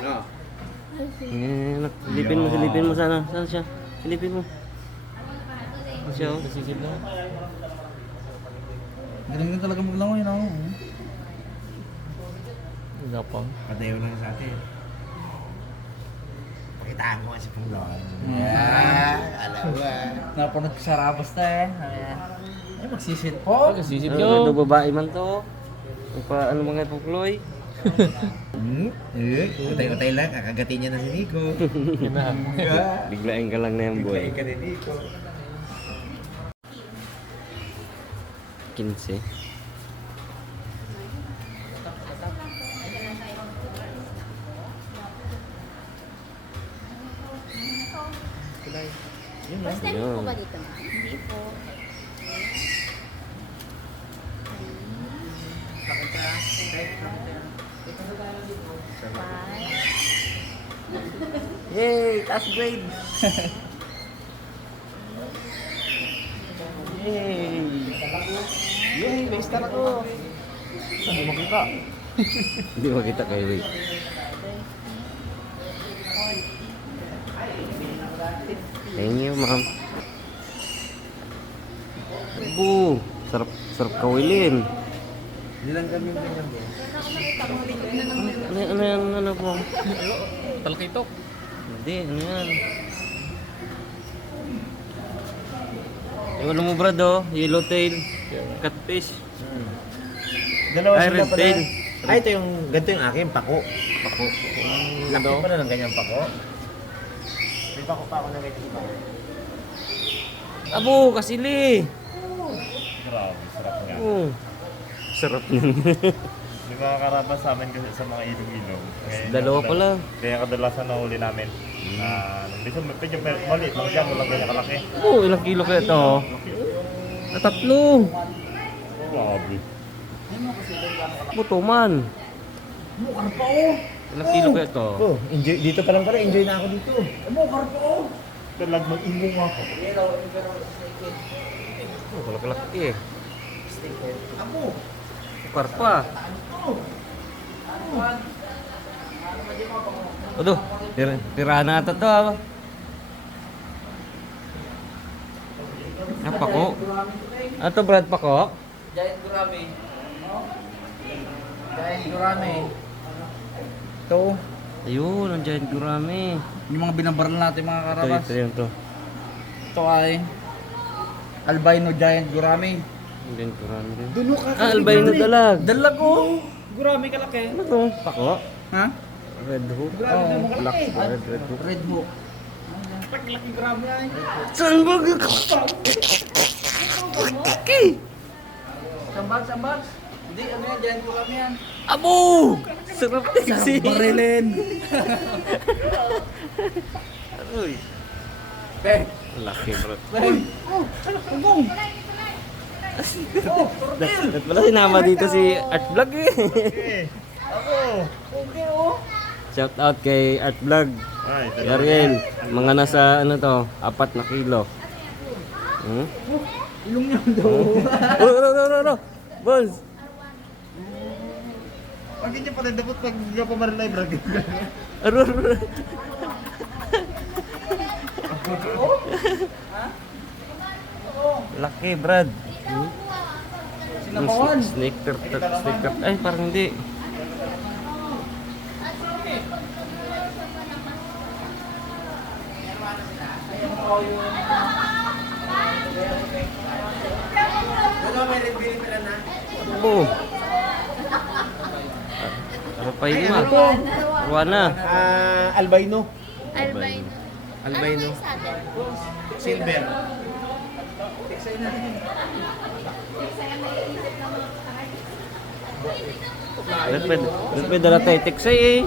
No. Silipin mo sana. Saan siya? Silipin mo. Siya, oh. Sisip na. Galing na talaga maglangoy, no? Gapang. Padayo lang sa atin. Pakitaan ko nga si Punglon. Alam mo Napanood ko sa Rabas na eh. Ay, magsisit po. Sisip yun. Ito babae man to. Ano mga pukloy? Utay-utay lang, kakagatin niya na si Nico. Biglain ka lang na yan, boy. Biglain ka ni Nico. 15. First time po ba dito? Hindi po. Yay! Taas grade! Yay! Yay! May star ako! Saan mo makita? Hindi makita kayo, wait. Thank you, ma'am. Bu, sarap kawilin. Hindi lang kami ganyan po. Ano po? Talkitok. Hindi, ano yan? Yung ano mo, brad, oh? Yellowtail, catfish. Dalawa Ay, sila red pala. tail. Ay, ito yung, ganito yung akin, pako. Pako. Laki pala ng ganyang pako. May pako pa ako na ganito iba. Abo, kasili! Grabe, sarap nga. Sarap nun. May mga karabas sa amin kasi sa mga ilong-ilong. Dalawa pala. Kaya kadalasan nahuli namin. Medyo maliit lang dyan, walang ganyan kalaki. Ilang kilo kaya ito? Tatlo! Grabe. Buto man. Mukar pa oh! Ilang kilo kaya ito? Oh, enjoy, dito pa lang pala, enjoy na ako dito. Mukar pa oh! Dalag mag-ingong ako. Kalaki-laki eh. Ako! Sukar pa. Odo, pirana ata to ah. Pako. Ato Brad pako? Giant gurame. Giant gurame. Ito. Ayun, ang giant gurami. Yung mga binabaral natin mga karabas. Ito yun to. Ito ay albino giant gurame. Ang giant gurami din. Dulo ka! Albino dalag. Dalag oh! Gurame kalaki. Ano to? Pako? Ha? Red hook? Oh, Black red hook. red hook. Laki gurame ay. Saan ba? Sambag. Hindi, ano yan? Giant gurame yan. Abo! Sarap tiksi. Barilin. Uy. Beh. Laki bro. Beh. Oh, hugong. Dapat pala sinama dito si Art Vlog eh. Okay oh. Shout out kay Art Vlog. Ay, Ariel, mga nasa ano to, 4 na kilo. Ilong niya daw. No. Bones. Pag hindi pa rin dapat pag pamaril live rag. Aro. Laki, Brad. Sinapawan. Snake turtle. Ay, parang hindi. Abo. Ano pa yun ma? Ruana. Albino. Albino. Albino. Ano sa atin? Silver. Dapat dala tayo tiksay eh.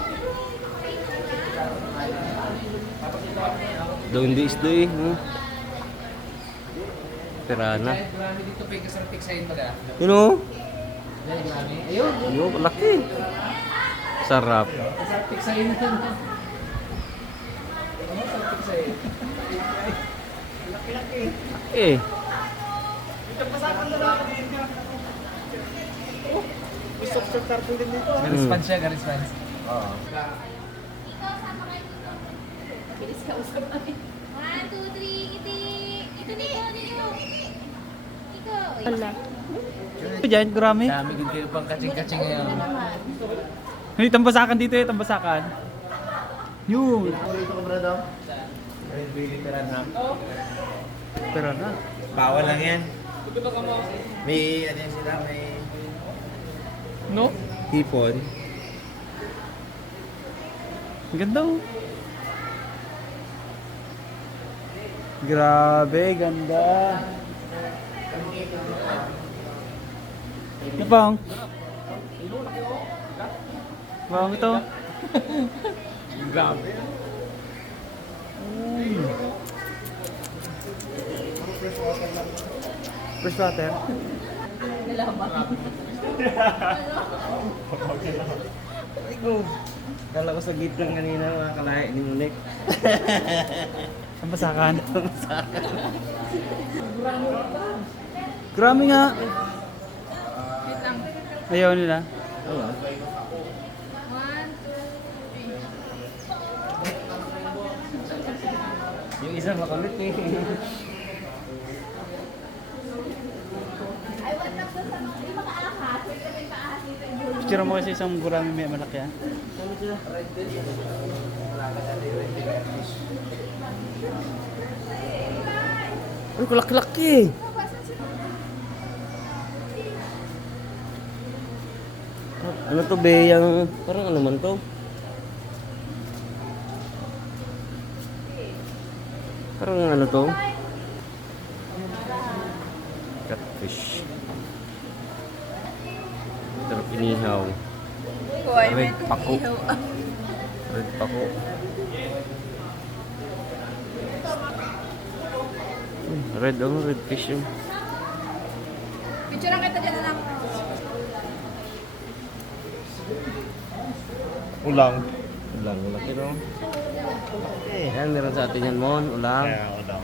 Doon di isdo eh. Pirana. Dito pa kasar tiksayin baga. You know? Ayun. Ayun, laki. Sarap. Kasar tiksayin na yan. Eh. Gusto ko sa turtle din dito. Garispan siya, garispan. Oo. Bilis ka usap namin. 1, 2, 3, iti. Ito dito. Ikaw. Wala. Diyan, grami. Dami din kayo pang kaching-kaching ngayon. Hindi, tambasakan dito eh, tambasakan. Yun. Ito ko, brado. Pero na. Bawal lang yan. May, ano yan sila, may... No? Hipon. Ang ganda oh. Grabe, ganda. Ano bang? Bang ito? Grabe. Fresh water. Kala ko sa gitna kanina, mga kalahi ni Munik. Tambasakan. Grabe nga. Ayaw nila. 1, 2, 3. Yung isa makulit eh. Picture mo kasi isang gurami may malaki ah. Uy, kulak-laki. Ano to be? Yung... Parang ano man to? Parang ano to? Catfish. Sarap inihaw. Red pako. Red pako. Red oh, red fish yun. Picture lang kita dyan na lang. Ulang. Ulang, malaki no? Yan, meron sa atin yan, Mon. Ulang. Kaya ulang.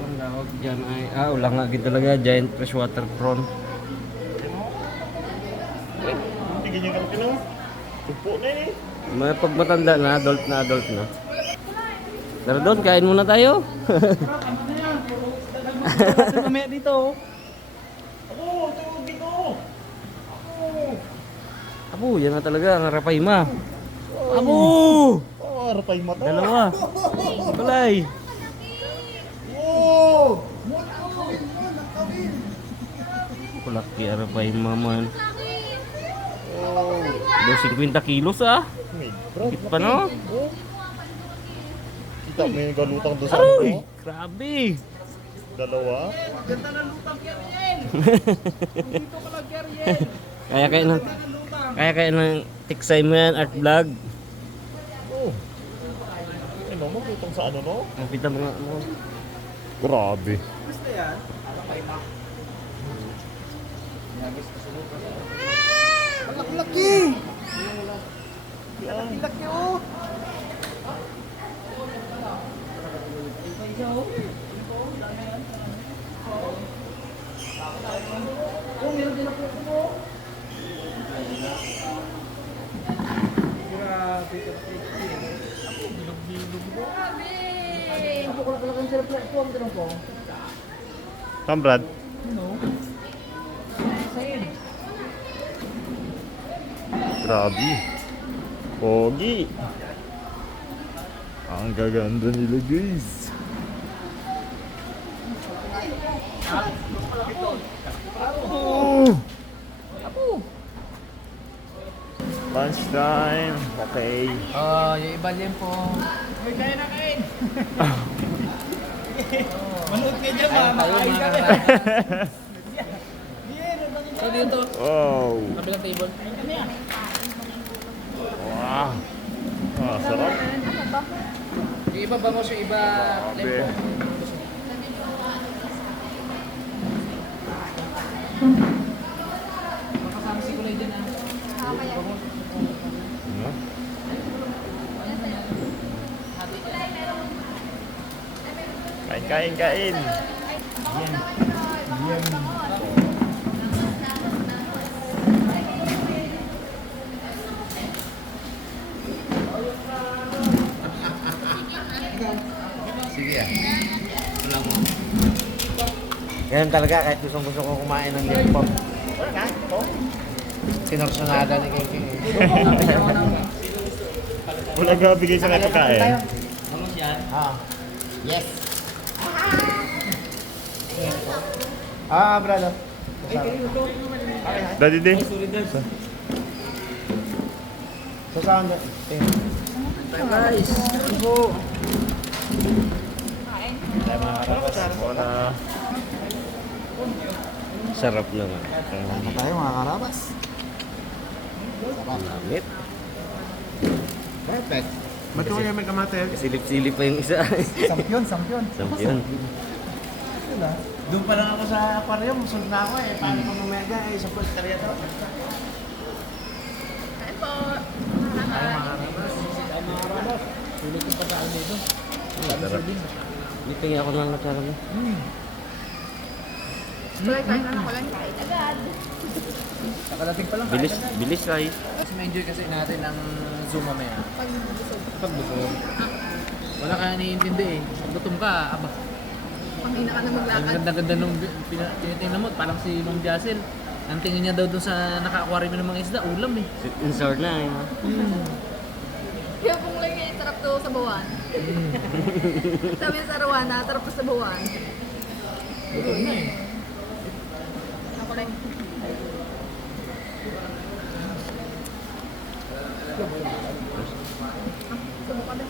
Ang tawag dyan ay... ulang nga gitu talaga. Giant freshwater prawn. Tigil niyo kami no? Tupo na eh. May pag matanda na, adult na. Tara doon, kain muna tayo. Mamaya dito oh. Ako, tulog dito. Apo, yan na talaga, ang rapayma. Apo! Oh, rapay mata. Dalawa. Balay. Oh! Kulaki, rapayma man. 250 kilos ah. May brad. Higit pa no? Kita mo yung galutang doon sa Aroy! ano? Grabe! Dalawa. Kaya ng tiksay mo yan, art vlog. Oh. Ano mo, lutang sa ano no? Nakita mo nga mo. Grabe. Laki! Laki oh! Tom Brad. Grabe. Pogi. Ang gaganda nila guys. Lunch time. Okay. Oh, yung iba din po. Manood ka dyan ba? Makain ka rin. So, dito. Wow. Kabilang table. Wow. Ah, sarap. Yung iba bangus, yung iba Grabe. Makasama si Kulay dyan ah. Ano? Kain. Ganyan talaga, kahit gusto ko kumain ng limpop. Wala nga, ito. Sinorsunada ni King King. Wala ka bigay sa kanya pagkain. Ah, yes. Ah, brother. Daddy din. Sa saan ba? Guys, Wala. Sarap naman. Ano tayo mga karabas? Lamit. Perfect. Ba't ko may kamate? Silip-silip pa yung isa. Sampyon. Sampiyon. Doon pa lang ako sa aquarium, sunod na ako eh. Paano pa mamega eh, sa pulteria to. Kain po. Sulit yung pagkaan dito. Sarap. Hindi tingin ako ng latsara mo. Tuloy tayo na ko lang kahit agad. Nakadating pa lang. Bilis, bilis ay. Mas ma-enjoy kasi natin ang Zoom mamaya. Pag busog. Pag busog. Wala kaya naiintindi eh. Pag gutom ka, aba. Pangina ka na Ang maglakad. ganda-ganda nung tinitingnan mo. Parang si Ma'am Jacel. Ang tingin niya daw doon sa naka-aquarium ng mga isda, ulam eh. Insert na eh. Kaya kung lang ngayon, sarap to sa bawan. Sabi sa Rowana, sarap to sa bawan. Gutom na eh. Ako lang. Subok ka ba?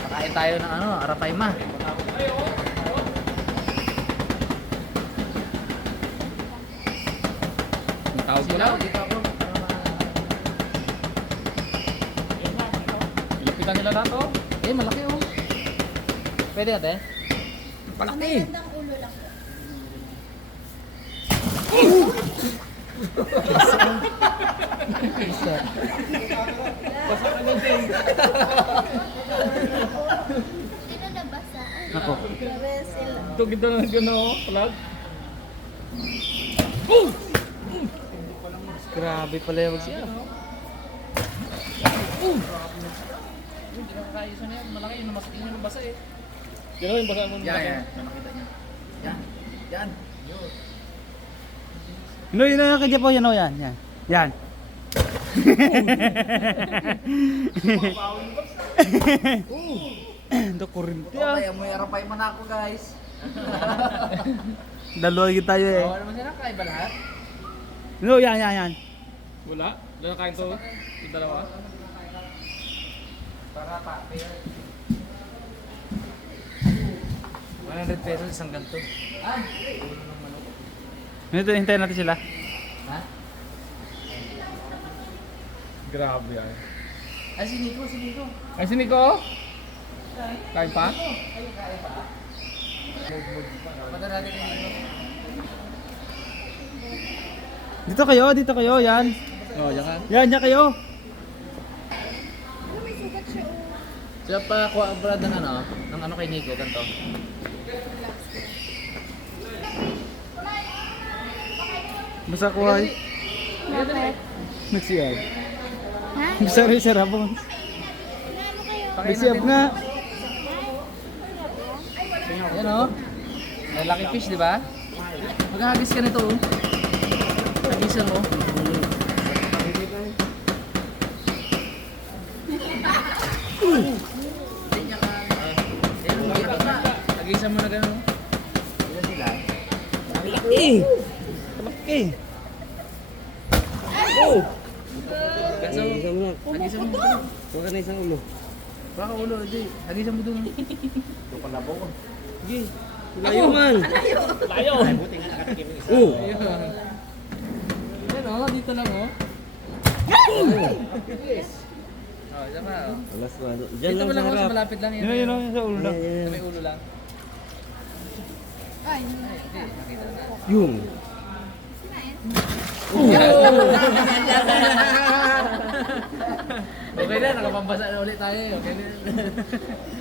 Pakain tayo ng ano, Arapayma. May tawag ko lang. Dito ako. Lapitan nila na to. Eh, malaki oh. Pwede ate? Palaki. Magandang ulo lang. Sino nabasa? Ako. Wrestle. Ito ganda na gano'n, plug. Grabe pala yung siya. Hindi na kakaisa na yan. Malaki yung namasakin yung nabasa eh. Gano'n yung basa mo ng malaki. Yan. Nakita niya. Yan. Yan. No, yun na kanya po, yan o, yan. Yan. Ito kurente ah. Okay, may arapay man ako guys. Dalawa yung tayo eh. Bawal naman sila, kaya ba lahat? No, yan. Wala. Wala kain to. Yung dalawa. Para pa, fair. 100 pesos isang ganito. Ah! Ito, hintayin natin sila. Ha? Grabe yan. Ay, si Nico. Ay, si Nico? Kain pa? Pata natin kay Nico. Dito kayo, yan. Oh, yan ka. Yan kayo. May sugat siya. Siya pa kuha brad ng ano kay Nico, ganito. Basta ko ay. Nagsiyab. Ha? Sorry, Sir Rabon. Ano kayo? Nagsiyab nga. Yan oh. May lucky fish, di ba? Maghahagis ka nito oh. Hagisan mo. Hagisan mo na gano'n. Malaki. Gaso. Isang mo. Hagisan mo. Huwag ka na isang ulo. Baka ulo, di. Hagisan mo doon. Sige. Layo man. Layo. Oh. Yan oh, dito lang oh. Oh, isa pa oh. Alas ba? Diyan Dito lang mo sa lang oh, sa harap. malapit lang Yun, yun, yun, sa ulo lang. Sa may ulo lang. Ay, Hindi, nakita na. Yung. Okay na, nakapambasa na ulit tayo eh. Okay na.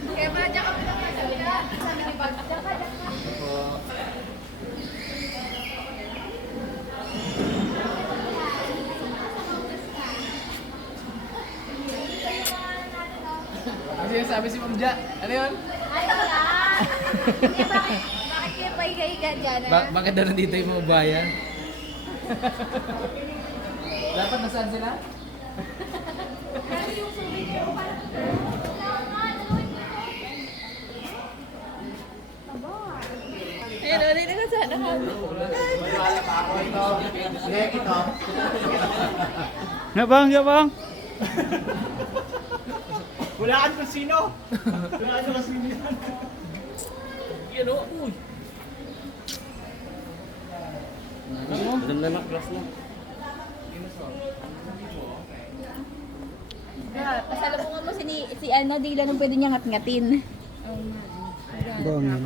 kaya ba, diyan ka lang sabi na. Sabi ni Bag, diyan ka. Kasi sabi si Ma'am Ja. Ano yun? Ano yan? Eh, bakit kayo pahiga-higa dyan? Bakit daw nandito yung mga bayan? Dapat nasaan sila? Ayun, ulit na sana kami. Yabang, yabang. Walaan kung sino. Walaan kung sino yan. Yan o. Uy. Ganda na class na. Pasalubungan mo si Ana, di lang pwede niya ngat-ngatin. Bangin.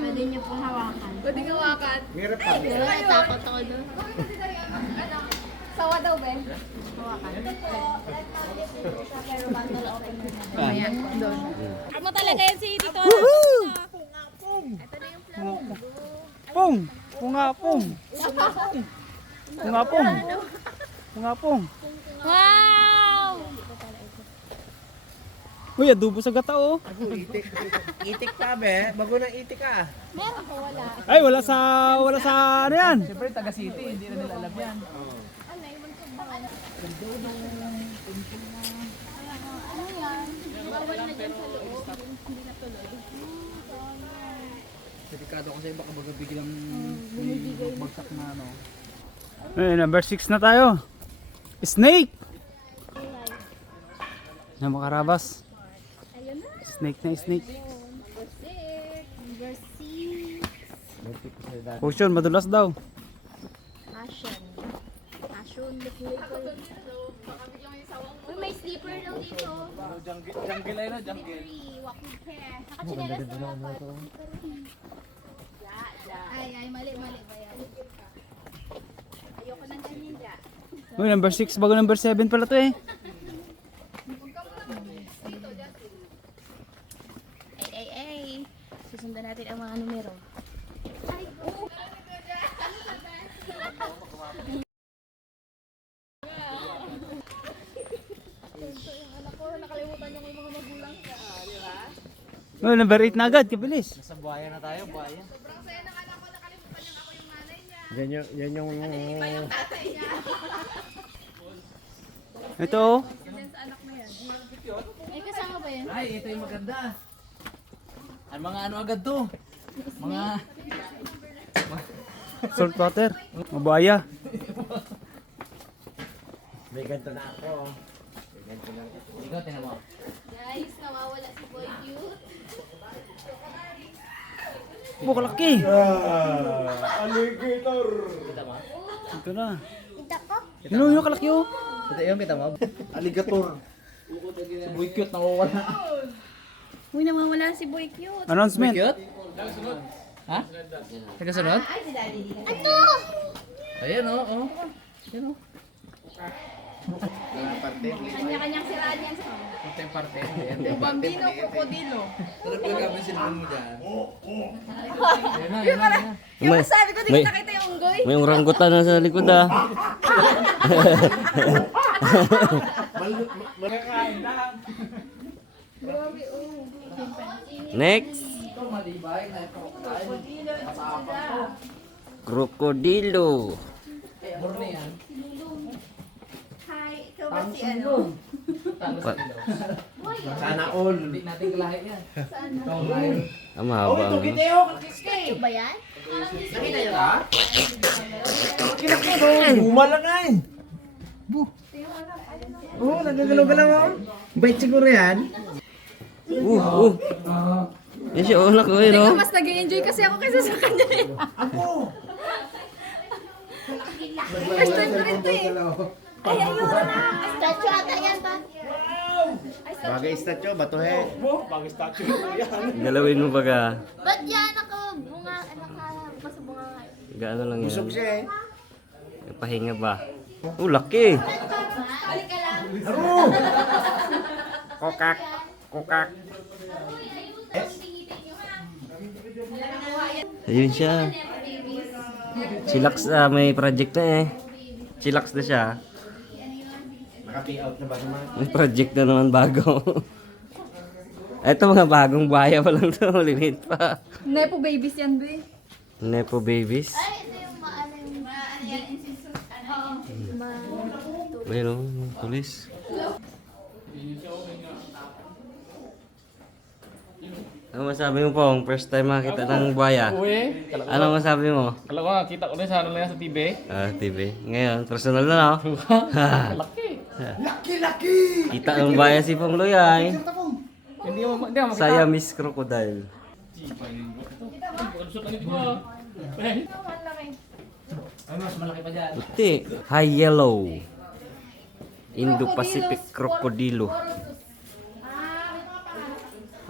Pwede niyo pong hawakan. Pwede hawakan. Meron pa. Ay, takot ako doon. Sawa daw, Ben. Hawakan. Pero bundle open mo na. Mamaya, doon. Ano talaga yan si Tito? Woohoo! Ito na yung plum. Pong! Pungapong! Pungapong! Pungapong! Wow! Uy, adobo sa gata oh. Itik pa, be. Bago na itik ka. Meron ko, wala. Ay, wala sa ano yan. Siyempre, taga City. Hindi na nila alam yan. Ano, iwan ko ba? Ano yan? Bawal na dyan sa loob. Hindi na tuloy. Delikado kasi baka biglang bagsak na ano. Ay, number 6 na tayo. Snake! Na makarabas. Ayun na. Snake na snake. Number 6. Potion, madulas daw. Passion. Passion. Uy, may slipper daw dito. Jungle ay na, jungle. Walk with care. Nakachinelas na dapat. Ay, mali ba yan? Ayoko ng ganyan dyan. Uy, number 6 bago number 7 pala to eh. Ay. Susundan natin ang mga numero. Ay, Uy, number 8 na agad, kabilis. Sa buhaya na tayo, buhaya. Yan yung Ito oh. Ay, kasama ba yan? Ay, ito yung maganda. Ang mga ano agad to? Mga... Salt water. Mabaya. may ganito na ako. Ikaw, tinan mo. Guys, nawawala si Boy Cute. Bukalaki. Alligator. Ito na. Kita ko. Yun yung kalaki oh. Ito yung kita mo. Alligator. Si Boy Cute nawawala. Uy, nawawala si Boy Cute. Announcement. Cute? Ha? Nagkasunod? Ano? Ayan o, oh. Ayan o. Kanya-kanyang siraan yan. Ito yung parte. Bambino, krokodilo. Sarap yung gabin silbon mo dyan. Ayan na, ayan na, ayan na. Yung masabi ko, di may- kita kita yung unggoy. May oranggutan na sa likod ah. Next. Ito malibay na ito. Krokodilo. Borne yan. Hi, ikaw ba si ano? Pa- Sana all. Hindi natin kalahi yan. Ang mahaba. ano? Statue ba yan? Nakita nyo ba? Buma lang ay. Oo, nagagalaw-galaw ako. Bait siguro yan. Yan siya, oh, naku, yun, oh. Mas nag-enjoy kasi ako kaysa sa kanya. Ako. First time ko rin to eh. Ay, ayun na. Statue ata yan ba? Bagay statue, batuhe. Galawin mo baga. Ba't yan ako? Bunga, nakapasabunga kayo. Gaano lang Busog yan. siya eh. Pahinga ba? Oh, laki. Balik ka lang. Kokak. Kokak. Ayun siya. Chillax may project na eh. Chillax na siya. Naka-payout na ba naman? May project na naman bago. Ito mga bagong buhaya pa lang to. Limit pa. Nepo babies yan, be. Nepo babies. Ay, ito yung maano yung yan, Mayroon, tulis. Ano masabi mo pong first time makita ng buhaya? Uy, Ano masabi mo? alam ko, kita ko na sa ano na yan sa TV. TV. Ngayon, personal na no? Laki. Kita ng buhaya si Pong Loyay. Hindi mo makita. Siamese crocodile. Lusot lang ito mo. Puti. High yellow. Indo-Pacific crocodilo.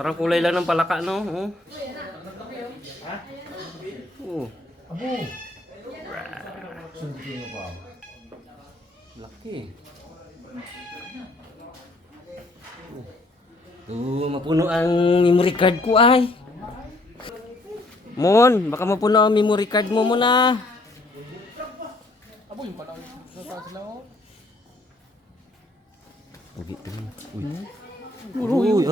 Parang kulay lang ng palaka, no? Oh. Oh. Laki. Mapuno ang memory card ko ay. Mon, baka mapuno ang memory card mo muna. Abo yung panahon sa sila oh. Uy, uy.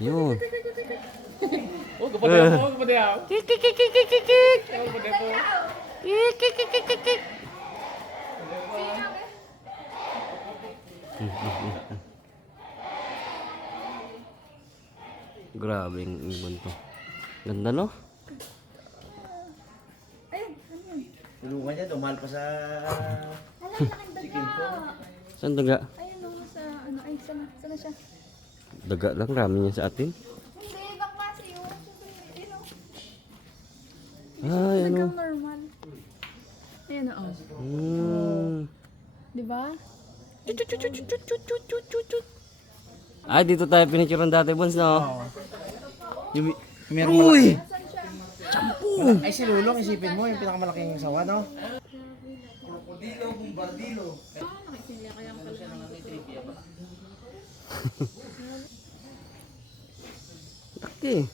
Yun. Oh, kapatid ako, kapatid ako. Kapatid ako. Grabe yung ibon to. Ganda no? Tulungan niya, dumal pa sa... Saan daga? Ayun o, sa ano, ay, sana siya? Daga lang, rami niya sa atin. Hindi, ibang klase yun. Ayun, Ay, ano? Hanggang normal. Ayan o. Di ba? Ay, dito tayo pinicturean dati, Bons, no? Yung... Uy! Ay, si Lulong, isipin mo, yung pinakamalaking sawa, no? Laki.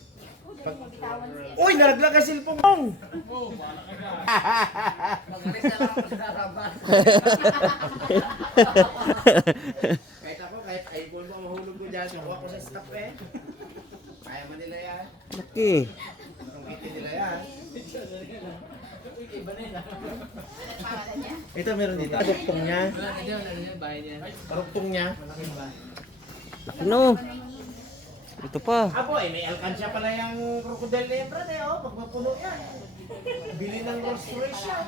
Uy, nalaglag ang cellphone mo! Kahit ako, kahit iPhone mo, mahulog ko dyan. Sukuha ko sa stock eh. Kaya man nila yan. Laki. Ang kitin nila yan. Ito meron dito. Paruktong niya. Paruktong niya. Laki, no? Ito pa. Abo, may alkansya pala yung crocodile na yan, brad eh. Oh, pag mapuno yan. Bili ng Rolls Royce yan.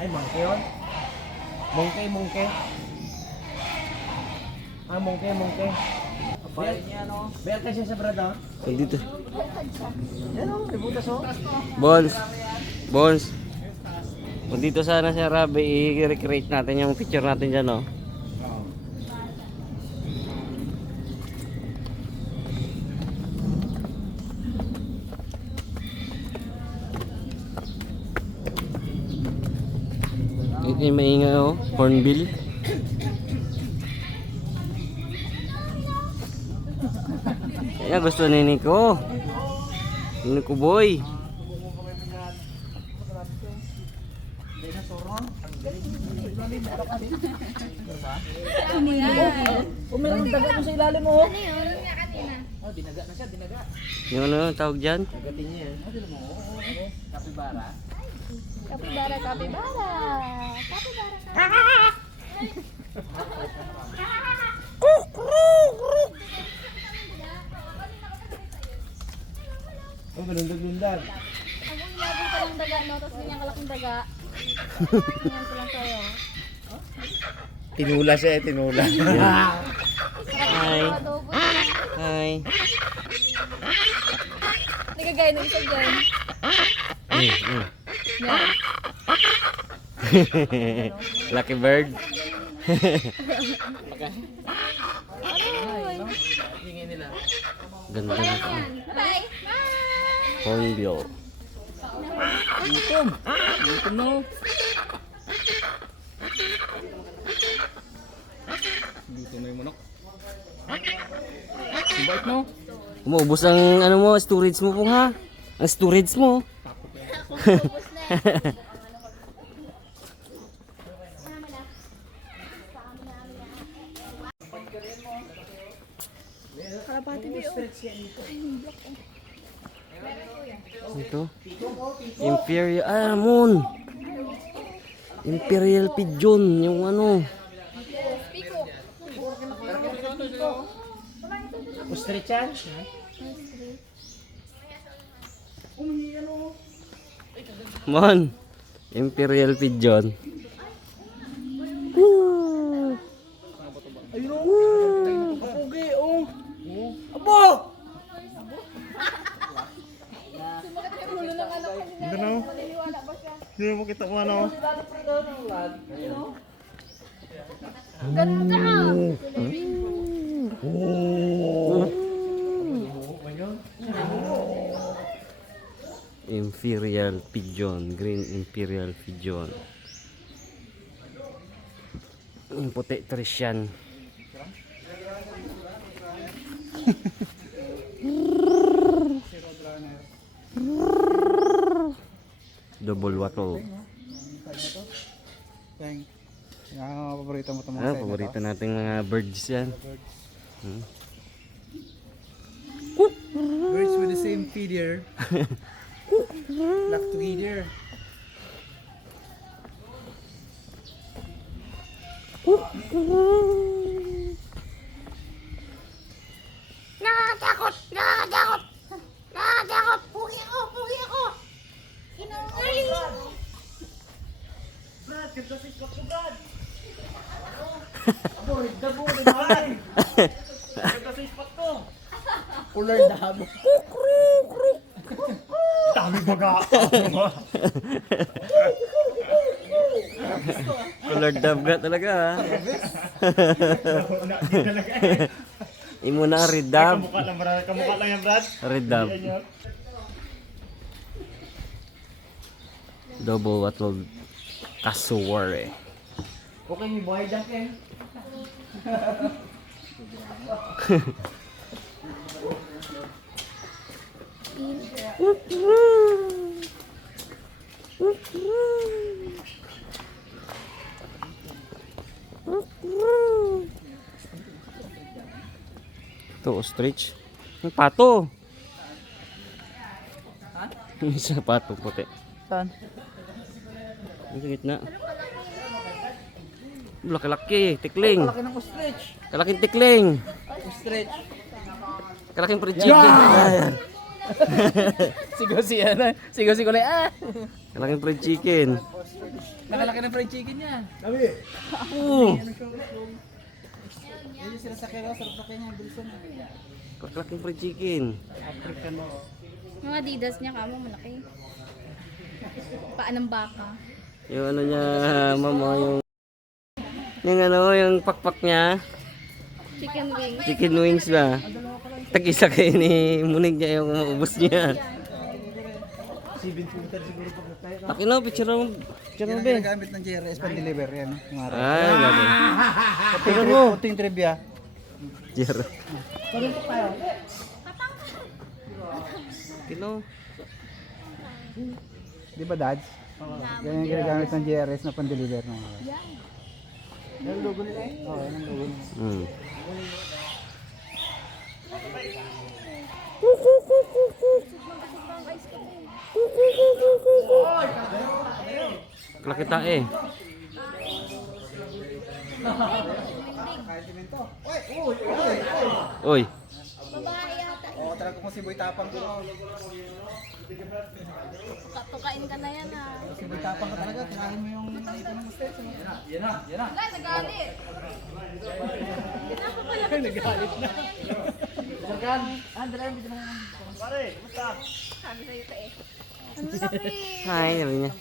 Ay, monkey yun? Monkey. Ah, monkey. Kapalin niya, no? May alkansya sa brad, oh. So, dito. Yan, oh, may butas, oh. Bons. Kung dito sana si Rabi, i-recreate natin yung picture natin dyan, no? Ito yung maingay, oh. Hornbill. Yan, gusto ni Nico. Nico boy. Umirang dagat mo sa ilalim mo. Ano yun? Ano nga kanina? Yung ano yung tawag dyan? Agatin niya yan. Kapibara. Oh, galundag-lundag. Ang inabot ka ng daga, no? Tapos ganyan kalaking daga. Ganyan ko lang sa'yo. Tinula siya eh, tinula. Hi. Adobo. Hi. Hindi ka gaya ng isa dyan. Yan. Lucky bird. Ganda na ito. Bye! Hornbill. Gutom na. Gutom na yung manok. Ang bait no? Umuubos ang ano mo, storage mo po ha. Ang storage mo. Kalapati ba Ito. Imperial. Ah, Ramon. Imperial Pigeon. Yung ano. Ostrich yan? Mon. Imperial Pigeon. Kapugi, oh. Abo! Hindi na. Hindi mo kita mo ano. Imperial Pigeon. Green Imperial Pigeon. Yung puti Trishan. Double wattle. Thank. Yan, paborito mo itong mga Ah, side na paborito nating mga birds yan. to. Birds with the same feeder. Flock together. Nakakatakot! Nakakatakot! Nakakatakot! Pugi ako! Pugi ako! Kinungaling! Pular dahabo. Dami baga. Colored dove ka talaga ha. Una, di talaga eh. Imo na red dove. Kamukha lang, Brad. Kamukha lang yan, Brad. Red dove. Double wattle cassowary. Okay, may buhay dyan, Ken. Ito, ostrich. Ang pato. Yung isa pato puti. Saan? Yung sa gitna. Laki-laki, tikling. Laki ng ostrich. Kalaking tikling. Ostrich. Kalaking fried chicken. Sigaw si ano. Sigaw si Kulay. Ah! Kalaking fried chicken. Nakalaki ng fried chicken niya. Yan sila sa kero, sarap sa kanya, Bilson. Kalaking fried chicken. African. Yung Adidas niya kamo malaki. Paa ng baka. Yung ano niya, mama, yung ano, yung pakpak niya. Chicken wings. Chicken wings ba? Tag-isa kayo ni Munig niya yung maubos niya. 7 footer siguro pag nagtayo. Laki na, picture mo. Picture mo, Yan ang be. ginagamit ng JRS pang deliver yan. Yung araw. Ay, laki. Tingnan mo. Puting trivia. Jero. Kilo. Di ba, Dads? Ganyan yung ginagamit ng JRS na pang deliver ng araw. Yan logo nila eh. Oo, yan ang logo nila. Hmm. Laki tae. Oy. Babae yata. Oo, talaga kung si Boy Tapang ko. Tukain ka na yan ah. Si Boy Tapang ka talaga. Tirahin mo yung ito ng ostrich. Yan na, yan na. Ay, nagalit. Nagalit na. Sarkan, Andre, bigyan mo. Pare, kumusta? Sabi sa'yo ito eh. Ang laki. Hi, sabi niya.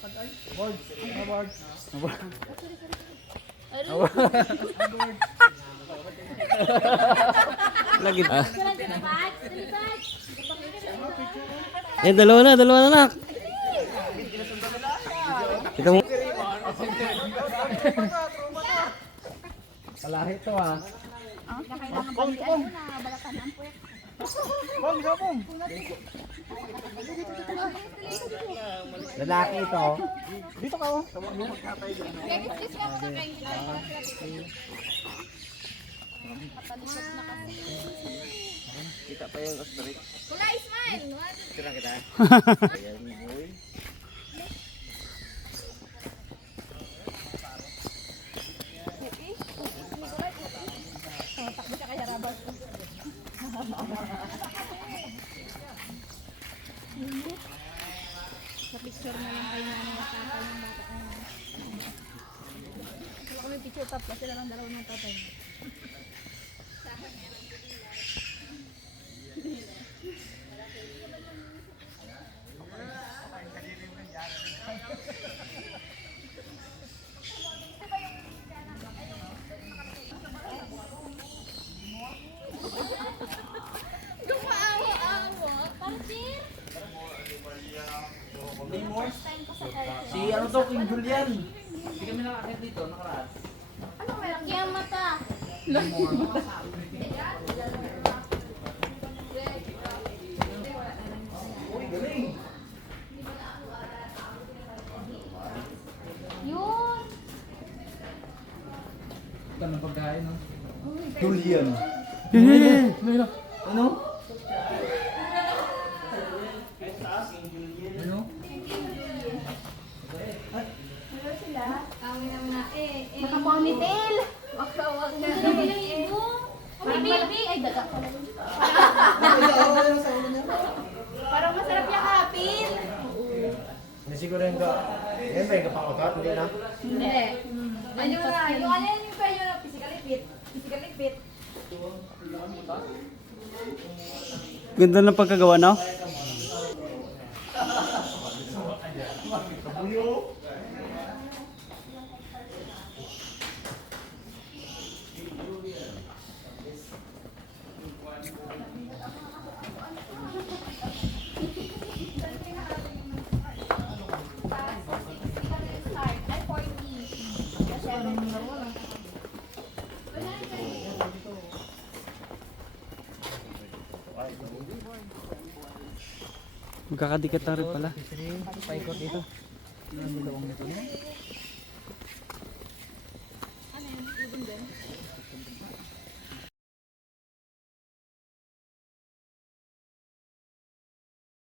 Boards. Ano boards? Lagi. Ah. Salibad. Salibad. Eh, dalawa na anak. Kita mo. Palahi to ah. Kailangan balikan mo na balatan ang puwet. Bong, bong. Lalaki ito. Dito ka oh. Kaya kiss ka mo kakain kita. Patalisot na kasi. Kita pa yung ostrich. Kulay, smile! One, Picture kita. Ayan, boy. Oh, takbo siya kaya rabas. Sa picture na lang kayo na nakaka yung bata na yan. Wala kami picture top kasi lang dalawa ng tatay. Gumaawa-awa. Partir. Si ano to, King Julian. Hindi kami nakakit dito, nakaraan. Laki ang mata. Uy, galing. Yun. Ito ng pagkain, no? Julian. Ano? Ano? Kami naman na Naka-ponytail! Wag na yung ibo. May baby! Ay, daga ko na. Parang masarap yakapin. Nasigurin ka. Yan ba yung kapakot? Hindi na. Hindi. Ano na, yung ano yun yung pwede na physically fit. Physically fit. Ganda ng pagkagawa, no? Ay, 40. Magkakadikit na rin pala. Paikot dito. Ano yung dalawang nito? Ano yun? Ibon din?